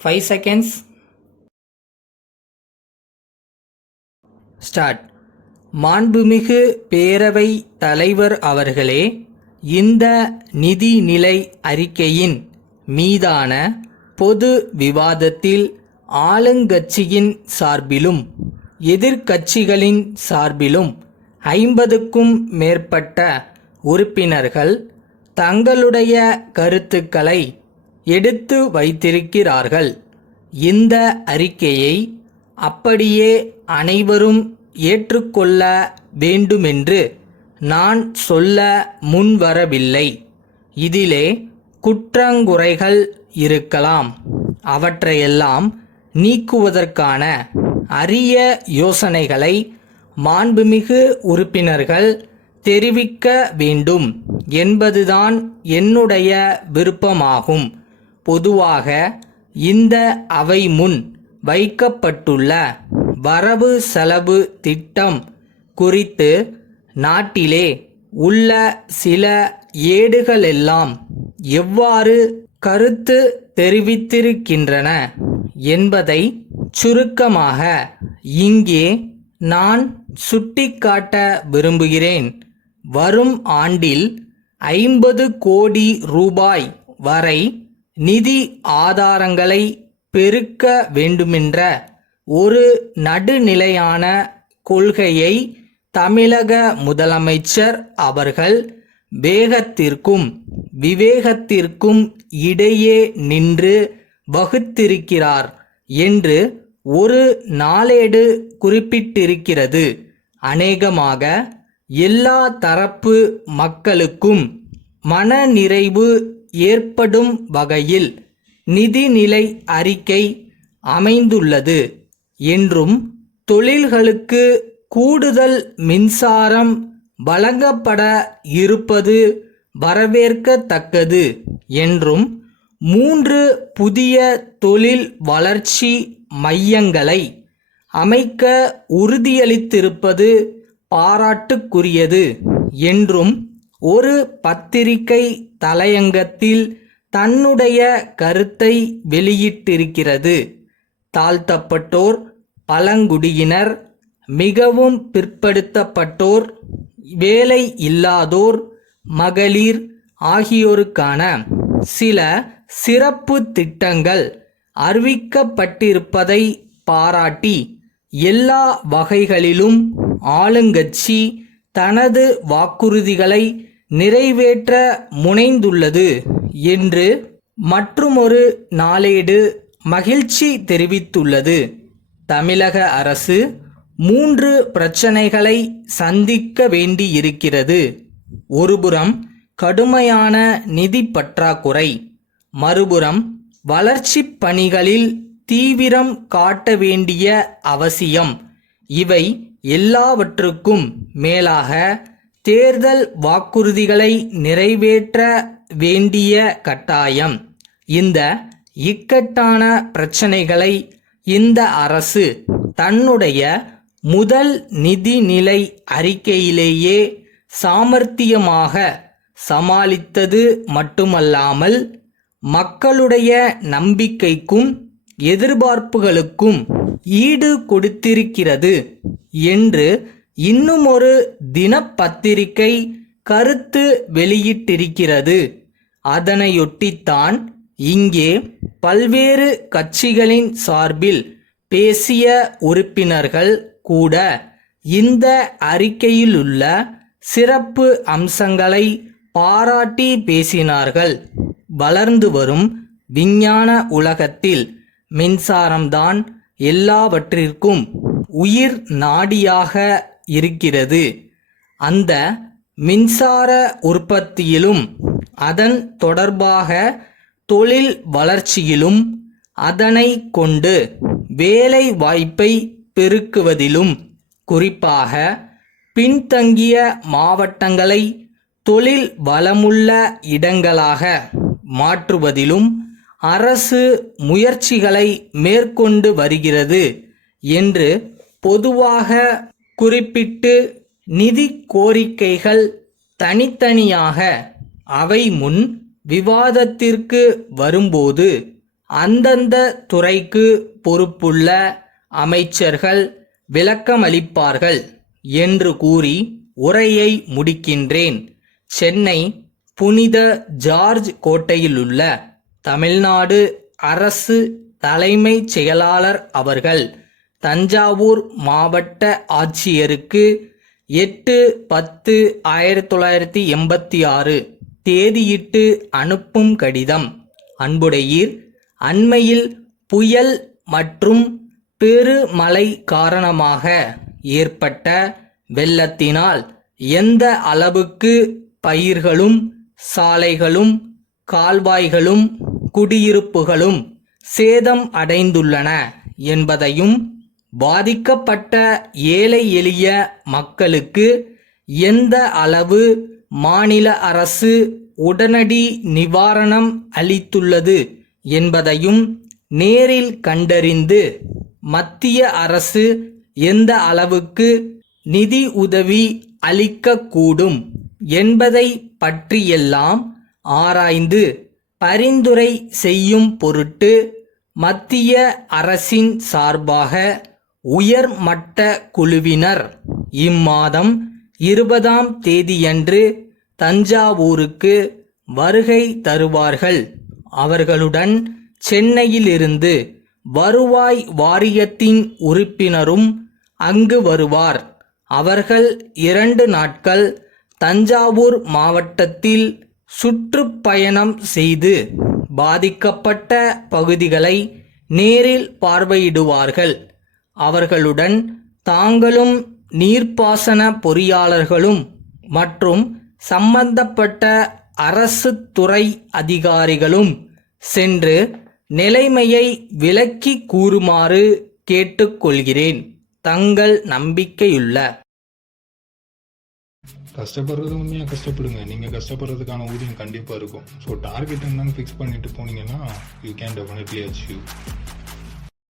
5 seconds. Start. மாண்புமிகு பேரவை தலைவர் அவர்களே, இந்த நிதிநிலை அறிக்கையின் மீதான பொது விவாதத்தில் ஆளுங்கட்சியின் சார்பிலும் எதிர்க்கட்சிகளின் சார்பிலும் 50க்கும் மேற்பட்ட உறுப்பினர்கள் தங்களுடைய கருத்துக்களை எடுத்து வைத்திருக்கிறார்கள். இந்த அறிக்கையை அப்படியே அனைவரும் ஏற்றுக்கொள்ள வேண்டுமென்று நான் சொல்ல முன்வரவில்லை. இதிலே குற்றங்குறைகள் இருக்கலாம். அவற்றையெல்லாம் நீக்குவதற்கான அரிய யோசனைகளை மாண்புமிகு உறுப்பினர்கள் தெரிவிக்க வேண்டும் என்பதுதான் என்னுடைய விருப்பமாகும். பொதுவாக இந்த அவை முன் வைக்கப்பட்டுள்ள வரவு செலவு திட்டம் குறித்து நாட்டிலே உள்ள சில ஏடுகளெல்லாம் எவ்வாறு கருத்து தெரிவித்திருக்கின்றன என்பதை சுருக்கமாக இங்கே நான் சுட்டிக்காட்ட விரும்புகிறேன். வரும் ஆண்டில் 50 கோடி ரூபாய் வரை நிதி ஆதாரங்களை பெருக்க வேண்டுமென்ற ஒரு நடுநிலையான கொள்கையை தமிழக முதலமைச்சர் அவர்கள் வேகத்திற்கும் விவேகத்திற்கும் இடையே நின்று வகுத்திருக்கிறார் என்று ஒரு நாளேடு குறிப்பிட்டிருக்கிறது. அநேகமாக எல்லா தரப்பு மக்களுக்கும் மனநிறைவு ஏற்படும் வகையில் நிதிநிலை அறிக்கை அமைந்துள்ளது என்றும் தொழில்களுக்கு கூடுதல் மின்சாரம் வழங்கப்பட இருப்பது வரவேற்கத்தக்கது என்றும் 3 புதிய தொழில் வளர்ச்சி மையங்களை அமைக்க உறுதியளித்திருப்பது பாராட்டுக்குரியது என்றும் ஒரு பத்திரிகை தலையங்கத்தில் தன்னுடைய கருத்தை வெளியிட்டிருக்கிறது. தாழ்த்தப்பட்டோர், பழங்குடியினர், மிகவும் பிற்படுத்தப்பட்டோர், வேலை இல்லாதோர், மகளிர் ஆகியோருக்கான சில சிறப்பு திட்டங்கள் அறிவிக்கப்பட்டிருப்பதை பாராட்டி எல்லா வகைகளிலும் ஆளுங்கட்சி தனது வாக்குறுதிகளை நிறைவேற்ற முனைந்துள்ளது என்று மற்றுமொரு நாளேடு மகிழ்ச்சி தெரிவித்துள்ளது. தமிழக அரசு 3 பிரச்சனைகளை சந்திக்க வேண்டியிருக்கிறது. ஒருபுறம் கடுமையான நிதி பற்றாக்குறை, மறுபுறம் வளர்ச்சிப் பணிகளில் தீவிரம் காட்ட வேண்டிய அவசியம். இவை எல்லாவற்றுக்கும் மேலாக தேர்தல் வாக்குறுதிகளை நிறைவேற்ற வேண்டிய கட்டாயம். இந்த இக்கட்டான பிரச்சனைகளை இந்த அரசு தன்னுடைய முதல் நிதிநிலை அறிக்கையிலேயே சாமர்த்தியமாக சமாளித்தது மட்டுமல்லாமல் மக்களுடைய நம்பிக்கைக்கும் எதிர்பார்ப்புகளுக்கும் ஈடு கொடுத்திருக்கிறது என்று இன்னுமொரு தினப்பத்திரிகை கருத்து வெளியிட்டிருக்கிறது. அதனையொட்டித்தான் இங்கே பல்வேறு கட்சிகளின் சார்பில் பேசிய உறுப்பினர்கள் கூட இந்த அறிக்கையிலுள்ள சிறப்பு அம்சங்களை பாராட்டி பேசினார்கள். வளர்ந்து வரும் விஞ்ஞான உலகத்தில் மின்சாரம்தான் எல்லாவற்றிற்கும் உயிர் நாடியாக இருக்கிறது. அந்த மின்சார உற்பத்தியிலும் அதன் தொடர்பாக தொழில் வளர்ச்சியிலும் அதனை கொண்டு வேலை வாய்ப்பை பெருக்குவதிலும் குறிப்பாக பின்தங்கிய மாவட்டங்களை தொழில் வளமுள்ள இடங்களாக மாற்றுவதிலும் அரசு முயற்சிகளை மேற்கொண்டு வருகிறது என்று பொதுவாக குறிப்பிட்டு நிதி கோரிக்கைகள் தனித்தனியாக அவை முன் விவாதத்திற்கு வரும்போது அந்தந்த துறைக்கு பொறுப்புள்ள அமைச்சர்கள் விளக்கமளிப்பார்கள் என்று கூறி உரையை முடிக்கின்றேன். சென்னை புனித ஜார்ஜ் கோட்டையிலுள்ள தமிழ்நாடு அரசு தலைமைச் செயலாளர் அவர்கள் தஞ்சாவூர் மாவட்ட ஆட்சியருக்கு 8/10/1986 தேதியிட்டு அனுப்பும் கடிதம். அன்புடையீர், அண்மையில் புயல் மற்றும் பெருமழை காரணமாக ஏற்பட்ட வெள்ளத்தினால் எந்த அளவுக்கு பயிர்களும் சாலைகளும் கால்வாய்களும் குடியிருப்புகளும் சேதம் அடைந்துள்ளன என்பதையும் பாதிக்கப்பட்ட ஏழை எளிய மக்களுக்கு எந்த அளவு மாநில அரசு உடனடி நிவாரணம் அளித்துள்ளது என்பதையும் நேரில் கண்டறிந்து மத்திய அரசு எந்த அளவுக்கு நிதி உதவி அளிக்கக்கூடும் என்பதை பற்றியெல்லாம் ஆராய்ந்து பரிந்துரை செய்யும் பொருட்டு மத்திய அரசின் சார்பாக உயர்மட்ட குழுவினர் இம்மாதம் 20ஆம் தேதியன்று தஞ்சாவூருக்கு வருகை தருவார்கள். அவர்களுடன் சென்னையிலிருந்து வருவாய் வாரியத்தின் உறுப்பினரும் அங்கு வருவார். அவர்கள் 2 நாட்கள் தஞ்சாவூர் மாவட்டத்தில் சுற்றுப்பயணம் செய்து பாதிக்கப்பட்ட பகுதிகளை நேரில் பார்வையிடுவார்கள். அவர்களுடன் தாங்களும் நீர்ப்பாசன பொறியாளர்களும் மற்றும் சம்பந்தப்பட்ட அரசு துறை அதிகாரிகளும் சென்று நிலைமையை விளக்கி கூறுமாறு கேட்டுக்கொள்கிறேன். தங்கள் நம்பிக்கையுள்ள. கஷ்டப்படுறது உண்மையாக கஷ்டப்படுங்க. நீங்கள் கஷ்டப்படுறதுக்கான ஊதியம் கண்டிப்பாக இருக்கும். ஸோ டார்கெட் என்னன்னு ஃபிக்ஸ் பண்ணிட்டு போனீங்கன்னா யூ கேன் டெஃபினெட்லி அச்சீவ்.